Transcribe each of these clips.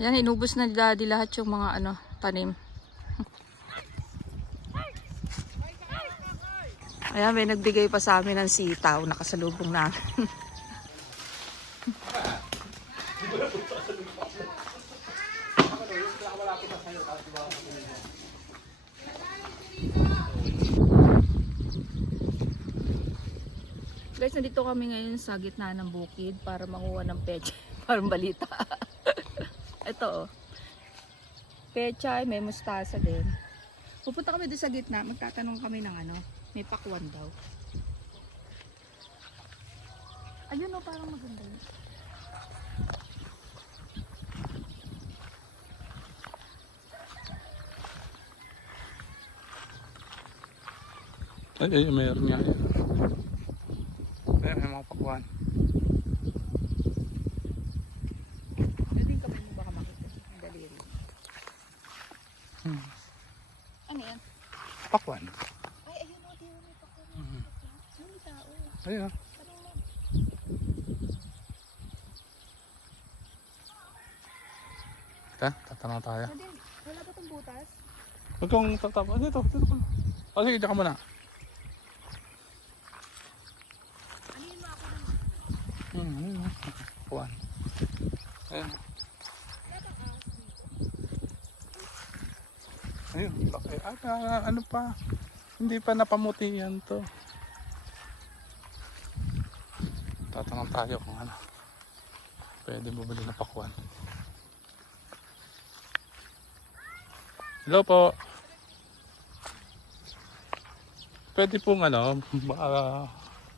Yan, inubos na ni Daddy lahat yung mga ano, tanim. Ayan, may nagbigay pa sa amin ng sitaw. Nakasalubong namin. Guys, nandito kami ngayon sa gitna ng bukid para manguha ng pecha. Parang balita. Ito oh. Pechay, may mustasa din. Pupunta kami doon sa gitna. Magtatanong kami ng ano. May pakwan daw. Ayun oh, parang maganda yun. Ay, mayroon nga yun. Ayan, may mga pakwan. Pwede kami mo baka makita. Ang daliri. Ano yan? Pakwan. Ay, ayun o. Di may pakwan. Ay, may tao. Ayun. Tanong mo. Tatanong tayo. Pwede, wala ba itong butas? Huwag kang tatapos. Dito ka. O sige, dyan ka muna. Ano mo ako ng... Ayun. Pakwan. Ayun. Ayun. Laki. Ano pa? Hindi pa napamuti yan to. Tatanong tayo kung ano. Pwede bumili na pakwan. Hello po. Pwede pong ano,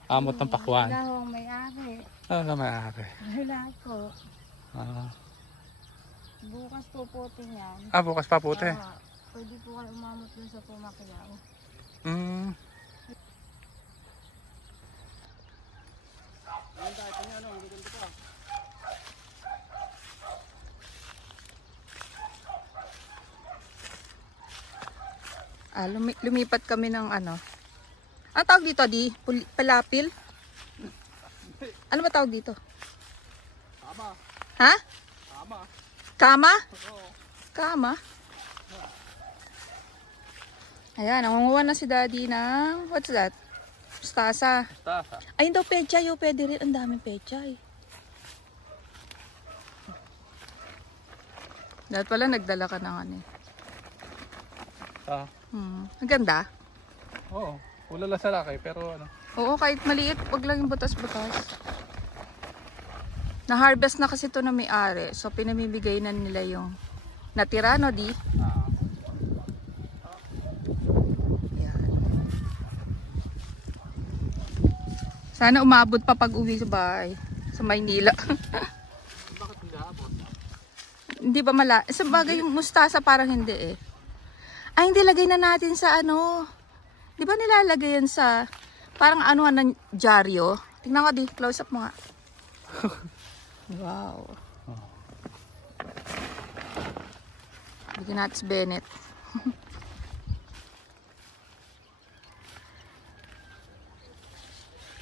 amot ng pakwan. Wala akong may-ari. Ano na may-ari? Wala po. Ah, Bukas po po tingnan. bukas pa puti. Pwede po kayo umamot dun sa Pumakilaw. Hmm. Lumipat kami ng ano. Ano tawag dito, Di? Palapil? Ano ba tawag dito? Kama. Ha? Kama. Kama? Oo. Kama? Ayan, nangunguha na si Daddy ng, what's that? Mustasa. Tasa. Ayun daw, pechay. O, pwede rin. Ang daming pechay. Dahil pala nagdala ka ng ano. Ang ganda. Oo. Ulala sa laki pero ano. Oo, kahit maliit, wag lang yung butas-butas. Na-harvest na kasi ito na may-ari. So, pinamimigay na nila yung natira, no, Di? Yan. Sana umabot pa pag uwi sa bahay. Sa Maynila. Bakit hindi abot? Hindi ba sa bagay yung mustasa parang hindi eh. Ay, hindi, lagay na natin sa ano. Di ba nilalagay yan sa parang ano ng dyaryo? Tingnan ko, Di. Close up mo nga. Wow. Bigyan natin si Bennett.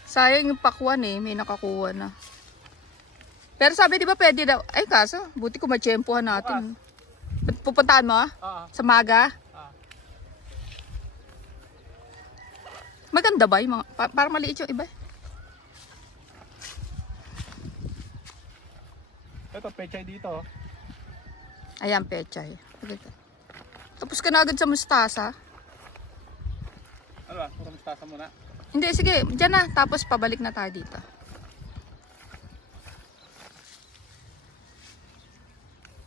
Sayang yung pakwan eh. May nakakuha na. Pero sabi di ba pwede daw. Ay kaso, buti ko matsyempohan natin. Pupuntahan mo sa maga? Maganda ba yung mga, parang maliit yung iba? Ito, pechay dito. Ayan, pechay. Tapos ka na agad sa mustasa. Ano ba? Puro mustasa muna. Hindi, sige. Diyan na. Tapos pabalik na tayo dito.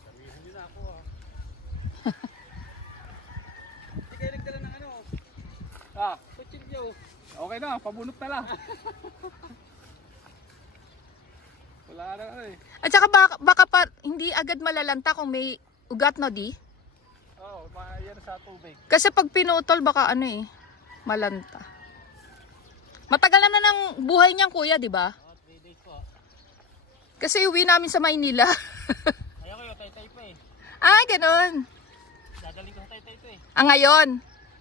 Sabihan nyo na ako Hindi kayo nagdala ng ano. Kutsilyo. Okay na, pabunot na lang. Wala na ano eh. At saka baka pa, hindi agad malalanta kung may ugat, no, Di? Oo, yan sa tubig. Kasi pag pinutol, baka ano eh, malanta. Matagal na ng buhay niyan, kuya, di ba? 3 days po. Kasi uwi namin sa Maynila. Ayaw kayo, tay-tay pa eh. Ah, ganun. Dadaling ko sa tay-tay to eh. Ah, ngayon.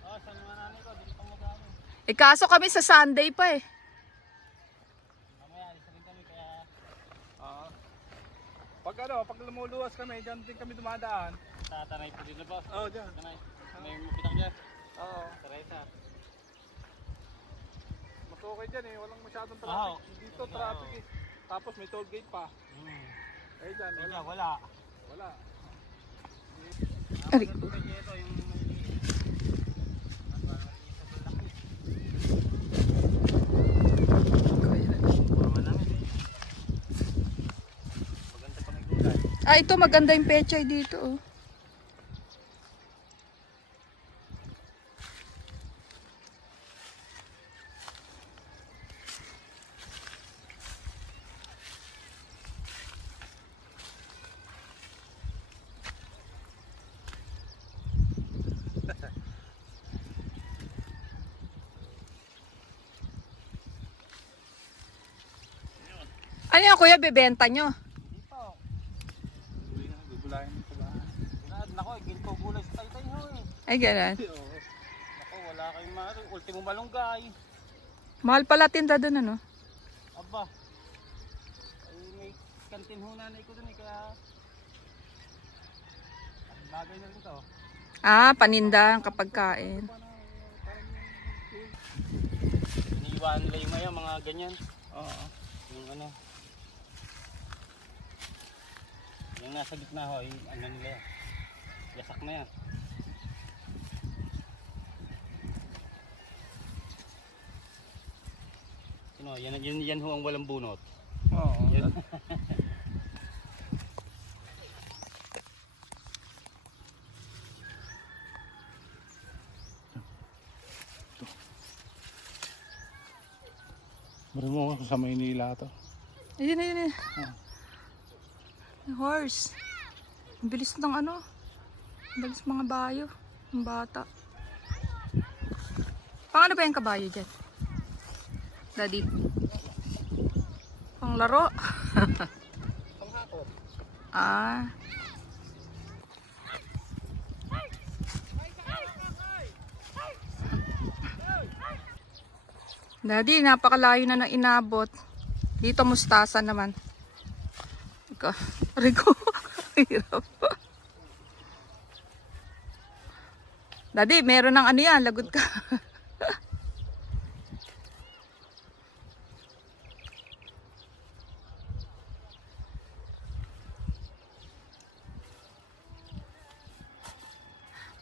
Oo, sa mga nanay ko, dito pa mag-ano. Eh, kaso kami sa Sunday pa eh. Mamaya, alis na rin kami kaya... Pag lumuluwas kami, dyan din kami dumadaan. Tatanay po din na boss. Oo, dyan. Tanay. May mapitak dyan. Oo. Teresa. Mas okay dyan eh, walang masyadong Oo. traffic. Dito traffic eh. Tapos may toll gate pa. Eh dyan, wala. Wala. Wala. Aray. Ito yung maganda pa may gulay. Ah, ito maganda yung pechay dito. Oh. Ano yan kuya, bebenta nyo? Hindi pa. Hindi na, gugulayan mo sa bahay. Nako, ginto gulay sa taytay ho eh. Ay, ganun. Oo. Nako, wala kayong maaari. Ultimo malunggay. Mahal pala tinda doon, ano? Aba. Ay, may kantin ho nanay ko dun eh. Kaya bagay na rin to. Ah, paninda kapag kain. Iniiwan nila yung mga ganyan. Oo. Yung ano. Yung nasa gitna ho, yung ano nila yan. Yasak na yan. Yan ho ang walang bunot. Oo. Yan. Marunong ako sa Maynila to. Ayun, ayun, ayun. Yung horse. Ang bilis ng ano. Ang bilis mga bayo. Ang bata. Paano ba yung kabayo dyan? Daddy? Pang laro? Panghakot. Ah. Daddy, napakalayo na na inabot. Dito mustasa naman. Rico. Hirap. Daddy, meron ng ano yan. Lagot ka.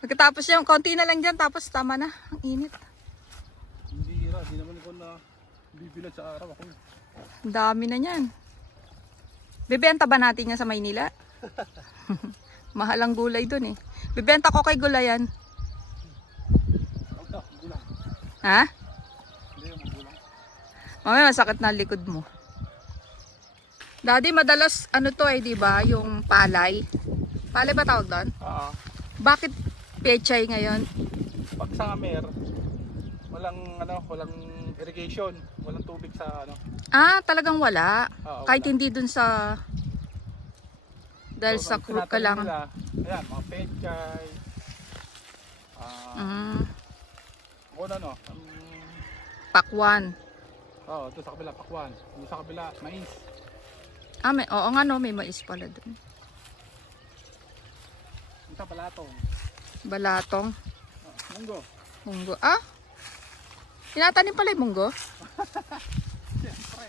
Pagkatapos yung konti na lang dyan, tapos tama na. Ang init. Hindi hira, di naman ikaw na bibilad sa araw ako. Ang dami na yan. Bibenta ba natin yan sa Maynila? Mahal ang gulay dun eh. Bibenta ko kay gulayan. Ito, gulang. Ha? Hindi yung magulang. Mamaya masakit na ang likod mo. Daddy, madalas ano to eh, di ba? Yung palay. Palay ba tawag doon? Oo. Bakit pechay ngayon? Pag summer, walang irrigation, walang tubig sa ano. Ah, talagang wala. Oo, Kahit wala. hindi dun sa... Dahil So, sa ang crew ka tinatanim lang. nila, ayan, mga pechay. Kung ano, Pakwan. ito sa kabila, pakwan. Yung sa kabila, mais. Ah, oo nga no, may mais pala dun. Yung sa balatong. Balatong. Munggo. Munggo. Ah? Tinatanim pala yung munggo? Siyempre.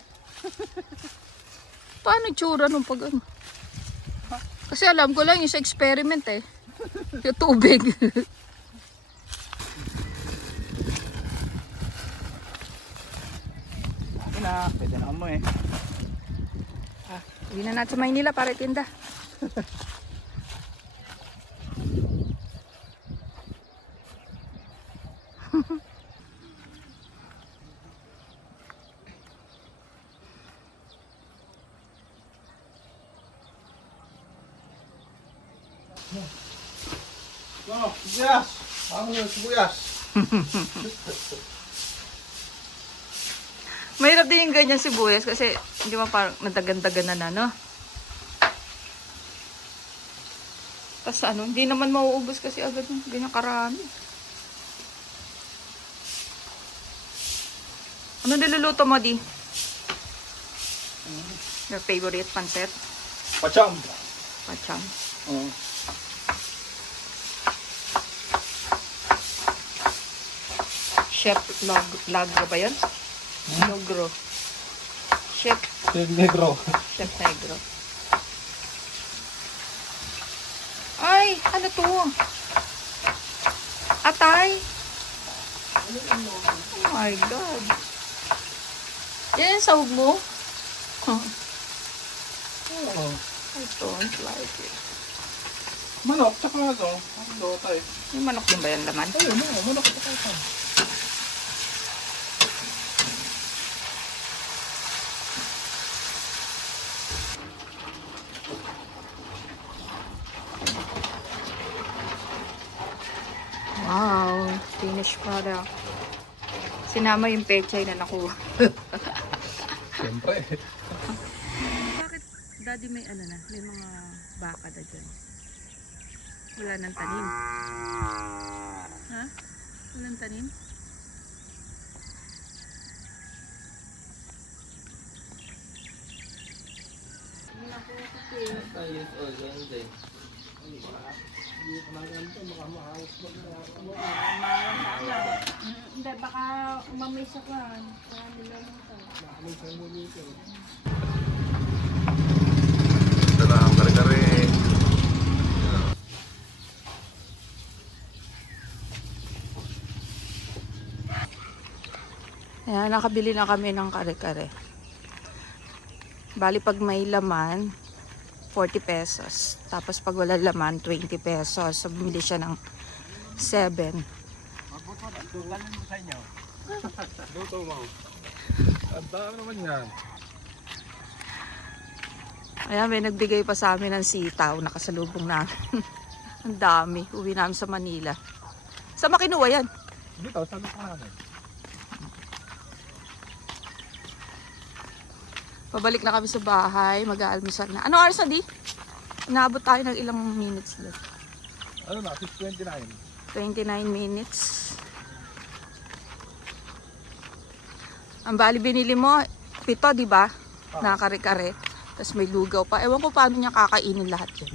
Paano tsura nung pag ano? Kasi alam ko lang yung sa experiment eh. Yung tubig. Ito na, pwede na mo eh. Hindi na natin sa Maynila para itinda. Oh, sibuyas! Ano yung sibuyas? Mahirap din yung ganyan sibuyas kasi hindi mo parang nadagan-dagan na no? Tapos ano, hindi naman mauubos kasi agad yung ganyan karami. Ano niluluto mo di? Your favorite pancet? Pacham. Pacham. Oo. Chef Lagro ba yun? Logro. Chef Negro. Chef Negro. Ay, ano to? Atay. Oh my God. Yan yung sahog mo? Huh. Oo. I don't like it. Manok, tsaka ano, tayo. Yung manok din ba yan laman? Ayun, manok, tsaka ito. Wow, finished product. Sinama yung pechay na nakuha. Siyempre. Bakit daddy may ano na, may mga baka na dyan? Wala nang tanim. Ha? Walang tanim? Hindi, baka umamay sa kwan. Kaya nila ito. Ito na ang kare-kare. Ayan, nakabili na kami ng kare-kare. Bali pag may laman, 40 pesos. Tapos pag wala laman, 20 pesos. So bumili siya ng 7. Luto mo. Ang dami naman yan. Ayan, may nagbigay pa sa amin ng sitaw. Nakasalubong namin. Ang dami. Uwi namin sa Manila. Sa makinuha yan? Dito, sabi ko namin. Pabalik na kami sa bahay. Mag-aalmusal na. Ano oras na di? Inaabot tayo ng ilang minutes doon. Ano na, 6:29. 29 minutes. Ang bali binili mo, 7, di ba? Na kare-kare. Tapos may lugaw pa. Ewan ko paano niya kakainin lahat yun.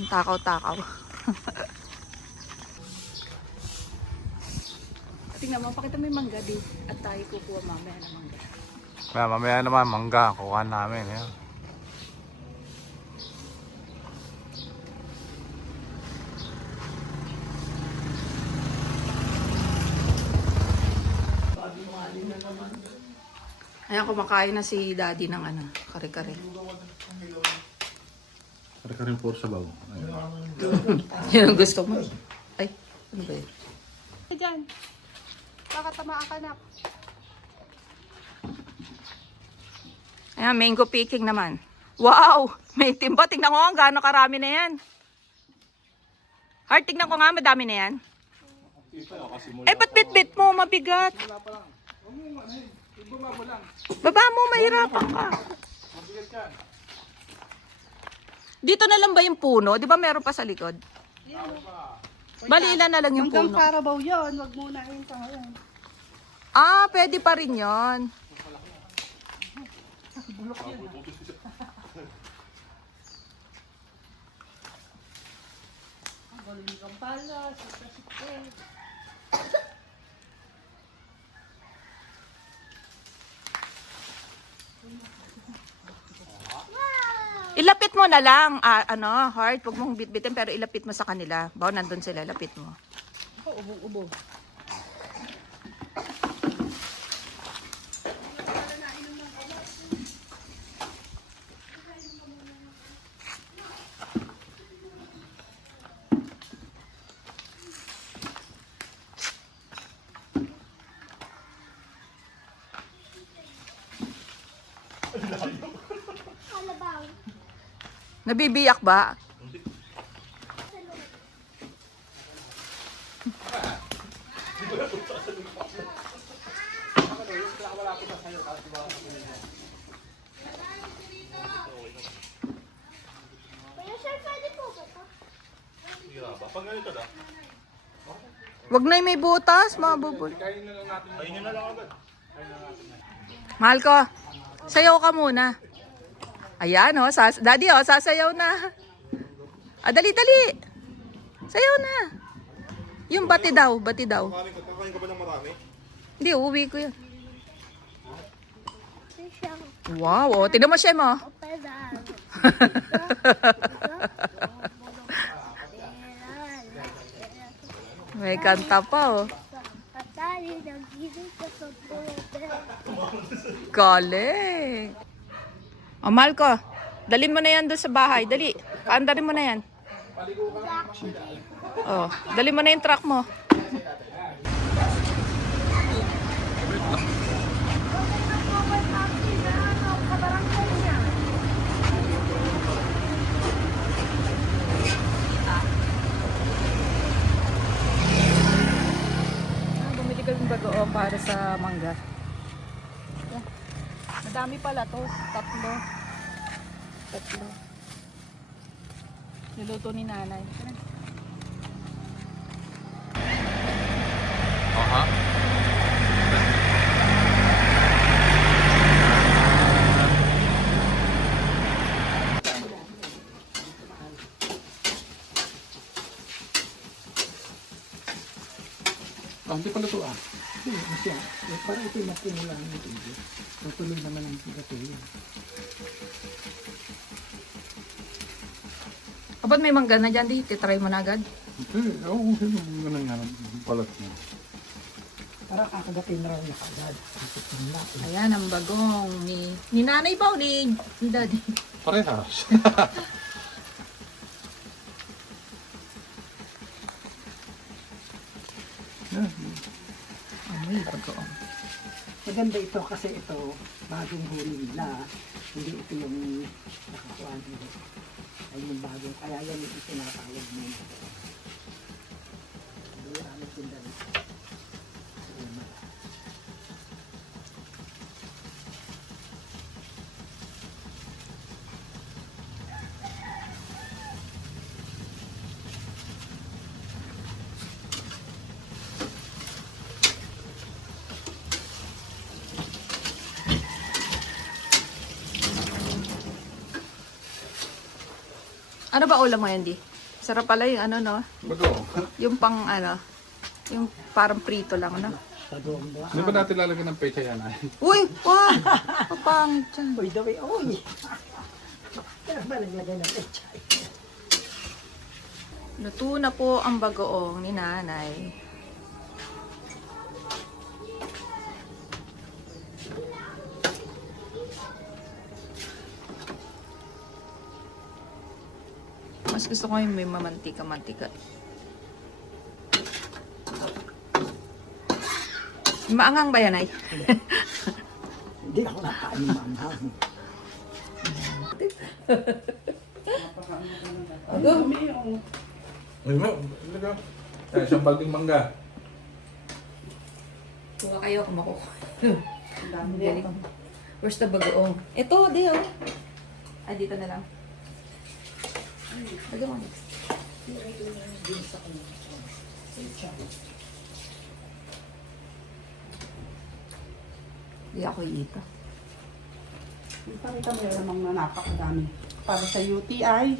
Ang takaw-takaw. Tingnan mo, pakita mo yung mangga di. At tayo kukuha mamaya ng mangga. Kaya mamaya naman, mangga. Kuha namin. Yan. Ayan, kumakain na si daddy ng ano, kare-kare. Kare-kare po sa baw. Yan ang gusto mo. Ay, ano ba yun? Diyan. Baka tamaan ka na. Ayan, mango picking naman. Wow! May timba. Tingnan ko nga gaano karami na yan. Heart, tingnan ko nga, madami na yan. Eh, ba't bit-bit mo? Mabigat. Baba mo, mahirapan ka. Dito na lang ba yung puno? Di ba meron pa sa likod? Bali, ilan na lang yung puno? Hanggang Carabao yun, wag muna yun sa ngayon. Ah, pwede pa rin yun. Ilapit mo na lang, heart, huwag mong bitbitin pero ilapit mo sa kanila. Bawa nandun sila, lapit mo. Ubo-ubo. Nabibiyak ba? Wag na yung may butas, mabubul. Mahal ko, sayaw ka muna. Ayan, oh. Daddy, oh, sasayaw na. Ah, dali, dali. Sayaw na. Yung bati daw, bati daw. Kakain ka ba ng marami? Hindi, uuwi ko yun. Wow, oh. Tignan mo siya mo. May kanta pa, oh. Galing. Oh, Malco, dalhin mo na yan doon sa bahay. Dali, paandarin mo na yan. Oh, dalhin mo na yung truck mo. Bumili ka ng bagoong para sa mangga. Yeah. Madami pala to. Tatlo. Niluto ni nanay. Aha. Hindi pala ito Hindi, masya. Parang ito yung makinulang nito. Tutuloy naman ang pagkatuloy. Kapag may mangga na dyan, di, titry mo na agad. Oo, ganun nga. Palat niya. Parang kakagatin na raw niya kagad. Ayan ang bagong ni nanay ba o ni daddy? Parehas. Amoy bagoong. Maganda ito kasi ito, bagong huli nila. Hindi ito yung nakakuha nila. Ay yung bagong, kaya yan yung itinatawag mo. Hindi ano tinda rin. Ano ba ulam mo yan, di? Sarap pala yung ano, no? Bago. Yung pang ano, yung parang prito lang, no? Hindi ba natin lalagyan ng pecha yan ay? Uy! Wow! Papangit yan. By the way, oy! Pero ba naglagay ng pechay? Luto na po ang bagoong ni nanay. Mas gusto ko yung may mamantika-mantika. Maangang ba yan ay? Hindi ako nakain ng manghang. Ay mo, talaga. Ay, isang balding mangga. Kuha kayo kung makukuha. Where's the bagoong? Ito, di oh. Ay, dito na lang. Lagyan mo next. Hindi ako ito. Pakita mo yun namang napakadami. Para sa UTI.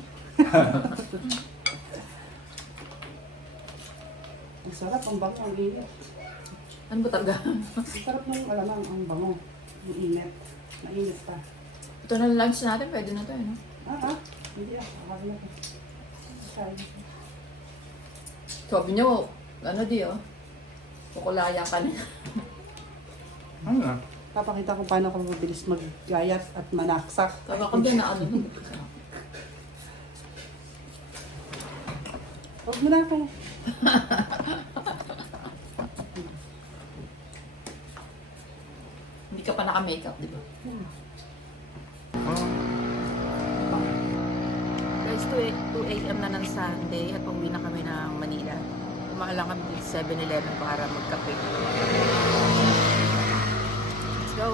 Ang sarap, ang bango, ang init. Ano ba talaga? Ang sarap ng alamang, ang bango. Ang init. Mainit pa. Ito na lunch natin, pwede na to, no? Hindi akala ko. Sabi niyo, ano di oh? Kukulaya ka na. Ano na? Papakita ko paano ka mabilis maggayat at manaksak. Sabi ko din na ano. Huwag mo na ako. Hindi ka pa naka-makeup, di ba? Guys, 2 a.m. na ng Sunday at pauwi na kami ng Manila. Kumain lang kami sa 7-Eleven para magkape. Let's go!